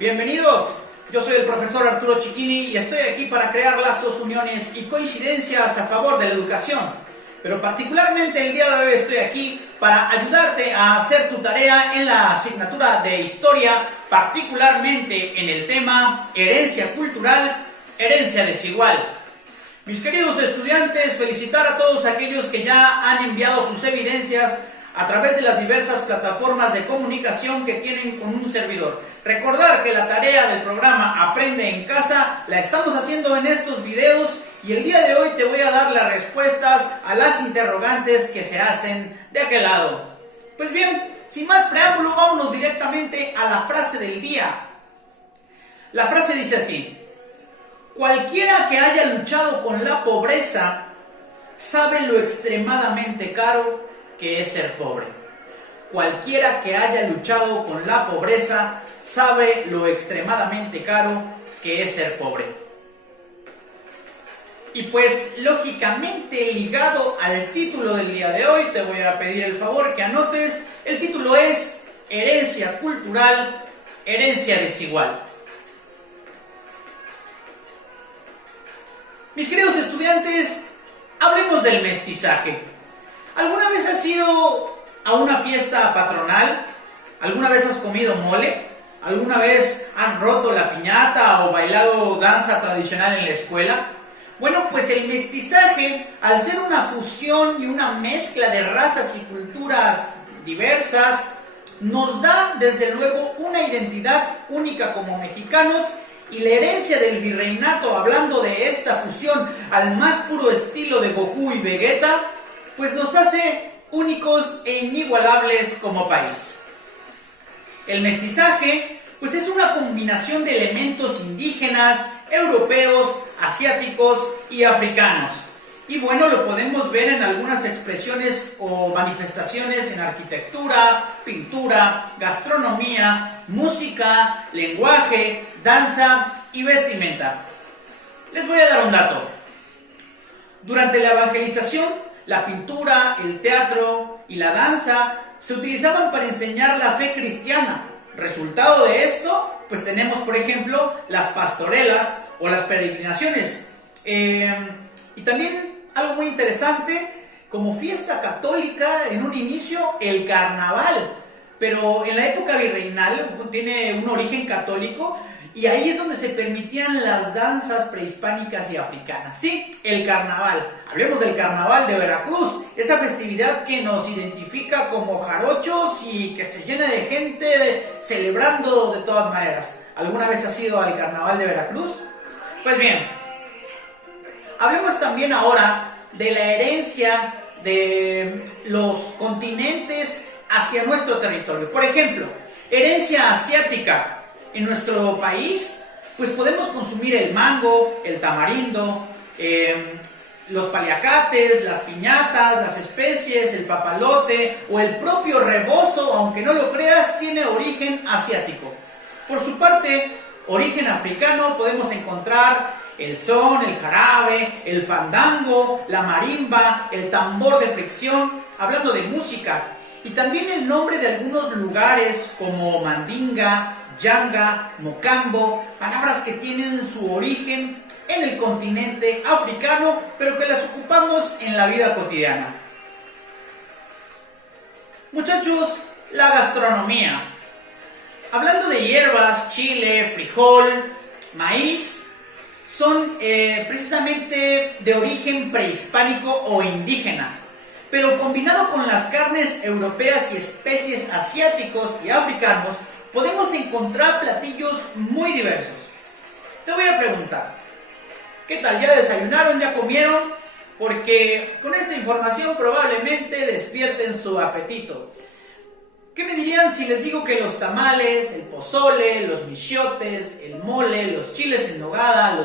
Bienvenidos, yo soy el profesor Arturo Chiquini y estoy aquí para crear lazos, uniones y coincidencias a favor de la educación. Pero particularmente el día de hoy estoy aquí para ayudarte a hacer tu tarea en la asignatura de Historia, particularmente en el tema Herencia Cultural, Herencia Desigual. Mis queridos estudiantes, felicitar a todos aquellos que ya han enviado sus evidencias a través de las diversas plataformas de comunicación que tienen con un servidor. Recordar que la tarea del programa Aprende en Casa la estamos haciendo en estos videos y el día de hoy te voy a dar las respuestas a las interrogantes que se hacen de aquel lado. Pues bien, sin más preámbulo, vámonos directamente a la frase del día. La frase dice así: cualquiera que haya luchado con la pobreza sabe lo extremadamente caro que es ser pobre. Cualquiera que haya luchado con la pobreza sabe lo extremadamente caro que es ser pobre. Y pues lógicamente ligado al título del día de hoy, te voy a pedir el favor que anotes. El título es Herencia Cultural, Herencia Desigual. Mis queridos estudiantes, hablemos del mestizaje. ¿Alguna vez has ido a una fiesta patronal? ¿Alguna vez has comido mole? ¿Alguna vez has roto la piñata o bailado danza tradicional en la escuela? Bueno, pues el mestizaje, al ser una fusión y una mezcla de razas y culturas diversas, nos da desde luego una identidad única como mexicanos. Y la herencia del virreinato, hablando de esta fusión al más puro estilo de Goku y Vegeta, pues nos hace únicos e inigualables como país. El mestizaje, pues es una combinación de elementos indígenas, europeos, asiáticos y africanos. Y bueno, lo podemos ver en algunas expresiones o manifestaciones en arquitectura, pintura, gastronomía, música, lenguaje, danza y vestimenta. Les voy a dar un dato. Durante la evangelización, la pintura, el teatro y la danza se utilizaban para enseñar la fe cristiana. Resultado de esto, pues tenemos por ejemplo las pastorelas o las peregrinaciones. Y también algo muy interesante, como fiesta católica en un inicio, el carnaval. Pero en la época virreinal tiene un origen católico y ahí es donde se permitían las danzas prehispánicas y africanas. Sí, el carnaval. Hablemos del carnaval de Veracruz, esa festividad que nos identifica como jarochos y que se llena de gente celebrando de todas maneras. ¿Alguna vez has ido al carnaval de Veracruz? Pues bien, hablemos también ahora de la herencia de los continentes hacia nuestro territorio. Por ejemplo, herencia asiática. En nuestro país, pues podemos consumir el mango, el tamarindo, los paliacates, las piñatas, las especies, el papalote o el propio rebozo, aunque no lo creas, tiene origen asiático. Por su parte, origen africano, podemos encontrar el son, el jarabe, el fandango, la marimba, el tambor de fricción, hablando de música, y también el nombre de algunos lugares como Mandinga, Yanga, Mocambo, palabras que tienen su origen en el continente africano, pero que las ocupamos en la vida cotidiana. Muchachos, la gastronomía. Hablando de hierbas, chile, frijol, maíz, son precisamente de origen prehispánico o indígena, pero combinado con las carnes europeas y especies asiáticos y africanos, podemos encontrar platillos muy diversos. Te voy a preguntar, ¿qué tal? ¿Ya desayunaron? ¿Ya comieron? Porque con esta información probablemente despierten su apetito. ¿Qué me dirían si les digo que los tamales, el pozole, los michiotes, el mole, los chiles en nogada,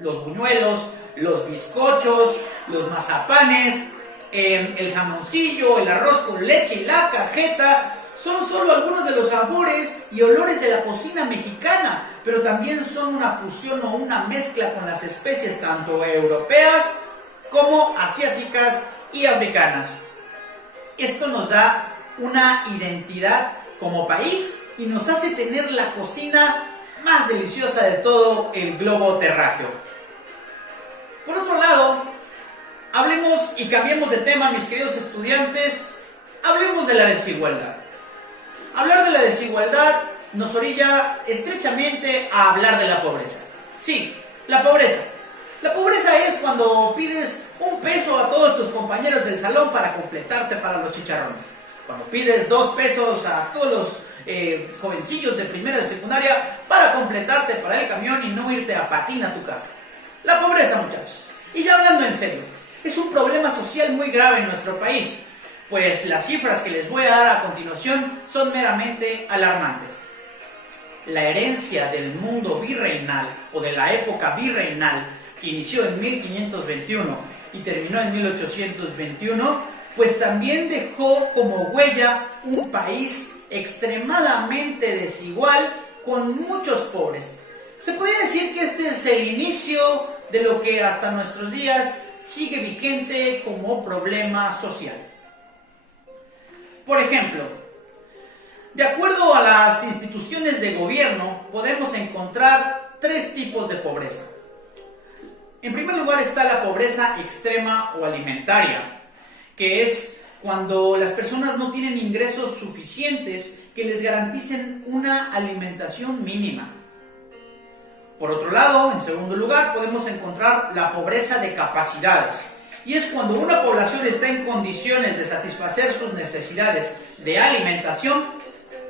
los buñuelos, los bizcochos, los mazapanes, el jamoncillo, el arroz con leche y la cajeta son solo algunos de los sabores y olores de la cocina mexicana, pero también son una fusión o una mezcla con las especies tanto europeas como asiáticas y africanas? Esto nos da una identidad como país y nos hace tener la cocina más deliciosa de todo el globo terráqueo. Por otro lado, hablemos y cambiemos de tema, mis queridos estudiantes, hablemos de la desigualdad. Hablar de la desigualdad nos orilla estrechamente a hablar de la pobreza. Sí, la pobreza. La pobreza es cuando pides un peso a todos tus compañeros del salón para completarte para los chicharrones. Cuando pides 2 pesos a todos los jovencillos de primera y de secundaria para completarte para el camión y no irte a patín a tu casa. La pobreza, muchachos. Y ya hablando en serio, es un problema social muy grave en nuestro país, pues las cifras que les voy a dar a continuación son meramente alarmantes. La herencia del mundo virreinal o de la época virreinal que inició en 1521 y terminó en 1821, pues también dejó como huella un país extremadamente desigual con muchos pobres. Se podría decir que este es el inicio de lo que hasta nuestros días sigue vigente como problema social. Por ejemplo, de acuerdo a las instituciones de gobierno, podemos encontrar 3 tipos de pobreza. En primer lugar está la pobreza extrema o alimentaria, que es cuando las personas no tienen ingresos suficientes que les garanticen una alimentación mínima. Por otro lado, en segundo lugar, podemos encontrar la pobreza de capacidades, y es cuando una población está en condiciones de satisfacer sus necesidades de alimentación,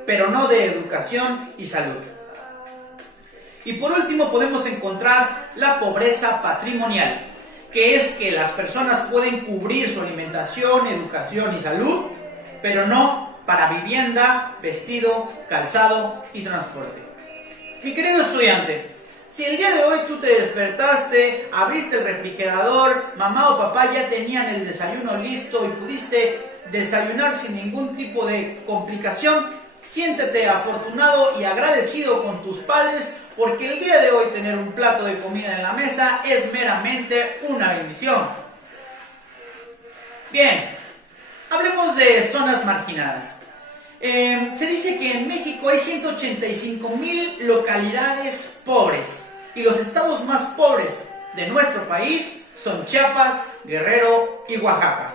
pero no de educación y salud. Y por último podemos encontrar la pobreza patrimonial, que es que las personas pueden cubrir su alimentación, educación y salud, pero no para vivienda, vestido, calzado y transporte. Mi querido estudiante, si el día de hoy tú te despertaste, abriste el refrigerador, mamá o papá ya tenían el desayuno listo y pudiste desayunar sin ningún tipo de complicación, siéntete afortunado y agradecido con tus padres, porque el día de hoy tener un plato de comida en la mesa es meramente una bendición. Bien, hablemos de zonas marginadas. Se dice que en México hay 185,000 localidades pobres y los estados más pobres de nuestro país son Chiapas, Guerrero y Oaxaca.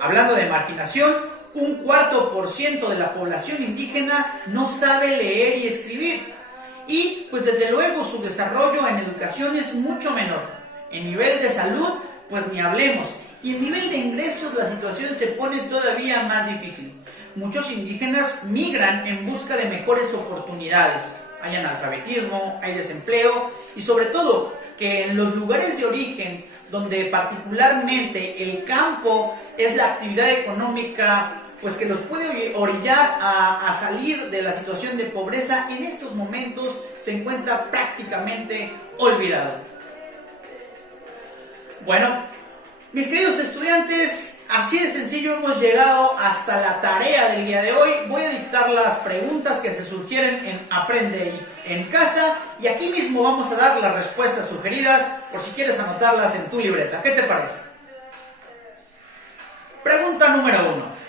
Hablando de marginación, un 4% de la población indígena no sabe leer y escribir. Y pues desde luego su desarrollo en educación es mucho menor. En nivel de salud, pues ni hablemos. Y en nivel de ingresos la situación se pone todavía más difícil. Muchos indígenas migran en busca de mejores oportunidades. Hay analfabetismo, hay desempleo y sobre todo que en los lugares de origen donde particularmente el campo es la actividad económica pues que los puede orillar a salir de la situación de pobreza, en estos momentos se encuentra prácticamente olvidado. Bueno, mis queridos estudiantes, así de sencillo hemos llegado hasta la tarea del día de hoy. Voy a dictar las preguntas que se sugieren en Aprende en Casa y aquí mismo vamos a dar las respuestas sugeridas por si quieres anotarlas en tu libreta. ¿Qué te parece? Pregunta número 1.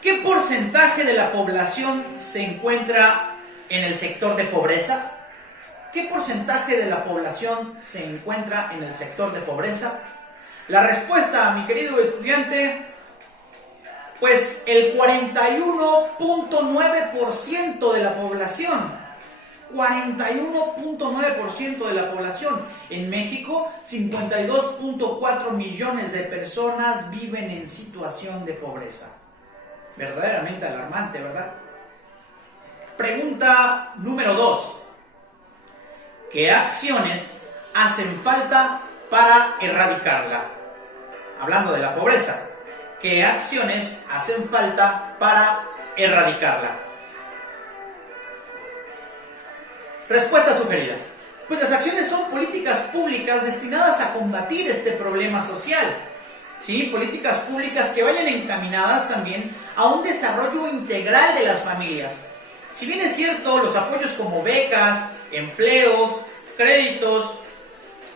¿Qué porcentaje de la población se encuentra en el sector de pobreza? ¿Qué porcentaje de la población se encuentra en el sector de pobreza? La respuesta, mi querido estudiante, pues el 41.9% de la población. 41.9% de la población. En México, 52.4 millones de personas viven en situación de pobreza. Verdaderamente alarmante, ¿verdad? Pregunta número 2. ¿Qué acciones hacen falta para erradicarla? Hablando de la pobreza, ¿qué acciones hacen falta para erradicarla? Respuesta sugerida. Pues las acciones son políticas públicas destinadas a combatir este problema social. ¿Sí? Políticas públicas que vayan encaminadas también a un desarrollo integral de las familias. Si bien es cierto, los apoyos como becas, empleos, créditos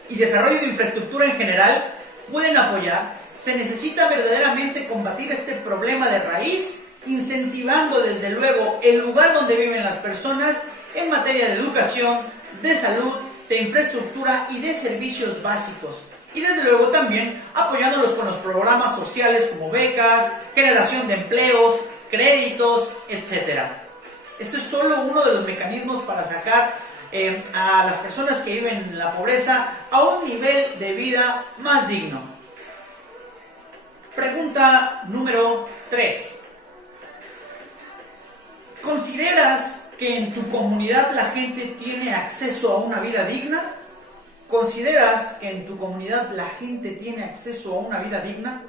y desarrollo de infraestructura en general pueden apoyar, se necesita verdaderamente combatir este problema de raíz incentivando desde luego el lugar donde viven las personas en materia de educación, de salud, de infraestructura y de servicios básicos. Y desde luego también apoyándolos con los programas sociales como becas, generación de empleos, créditos, etc. Este es solo uno de los mecanismos para sacar a las personas que viven en la pobreza a un nivel de vida más digno. Pregunta número 3. ¿Consideras que en tu comunidad la gente tiene acceso a una vida digna? ¿Consideras que en tu comunidad la gente tiene acceso a una vida digna?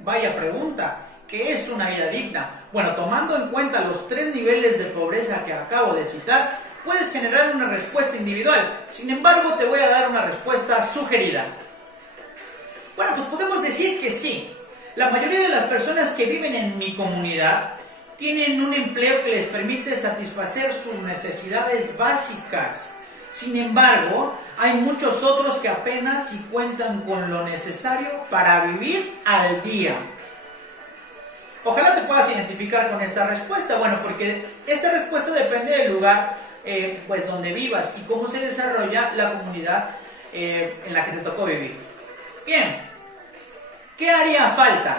Vaya pregunta, ¿qué es una vida digna? Bueno, tomando en cuenta los 3 niveles de pobreza que acabo de citar, puedes generar una respuesta individual. Sin embargo, te voy a dar una respuesta sugerida. Bueno, pues podemos decir que sí. La mayoría de las personas que viven en mi comunidad tienen un empleo que les permite satisfacer sus necesidades básicas. Sin embargo, hay muchos otros que apenas si cuentan con lo necesario para vivir al día. Ojalá te puedas identificar con esta respuesta, bueno, porque esta respuesta depende del lugar pues donde vivas y cómo se desarrolla la comunidad en la que te tocó vivir. Bien, ¿qué haría falta?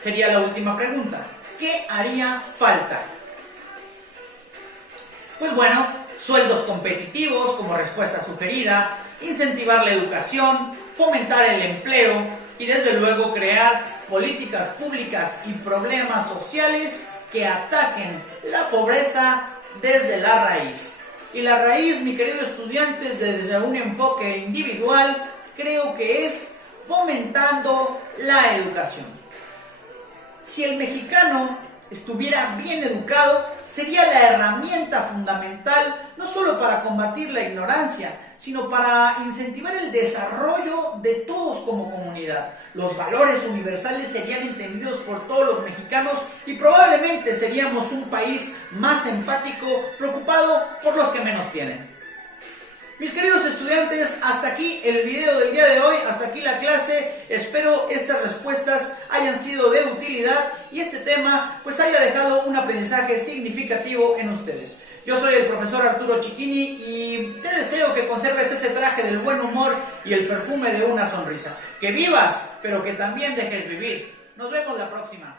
Sería la última pregunta. ¿Qué haría falta? Pues bueno, sueldos competitivos como respuesta sugerida, incentivar la educación, fomentar el empleo y desde luego crear políticas públicas y problemas sociales que ataquen la pobreza desde la raíz. Y la raíz, mi querido estudiante, desde un enfoque individual, creo que es fomentando la educación. Si el mexicano estuviera bien educado, sería la herramienta fundamental no solo para combatir la ignorancia, sino para incentivar el desarrollo de todos como comunidad. Los valores universales serían entendidos por todos los mexicanos y probablemente seríamos un país más empático, preocupado por los que menos tienen. Mis queridos estudiantes, hasta aquí el video del día de hoy, hasta aquí la clase. Espero estas respuestas hayan sido de utilidad y este tema pues haya dejado un aprendizaje significativo en ustedes. Yo soy el profesor Arturo Chiquini y te deseo que conserves ese traje del buen humor y el perfume de una sonrisa. Que vivas, pero que también dejes vivir. Nos vemos la próxima.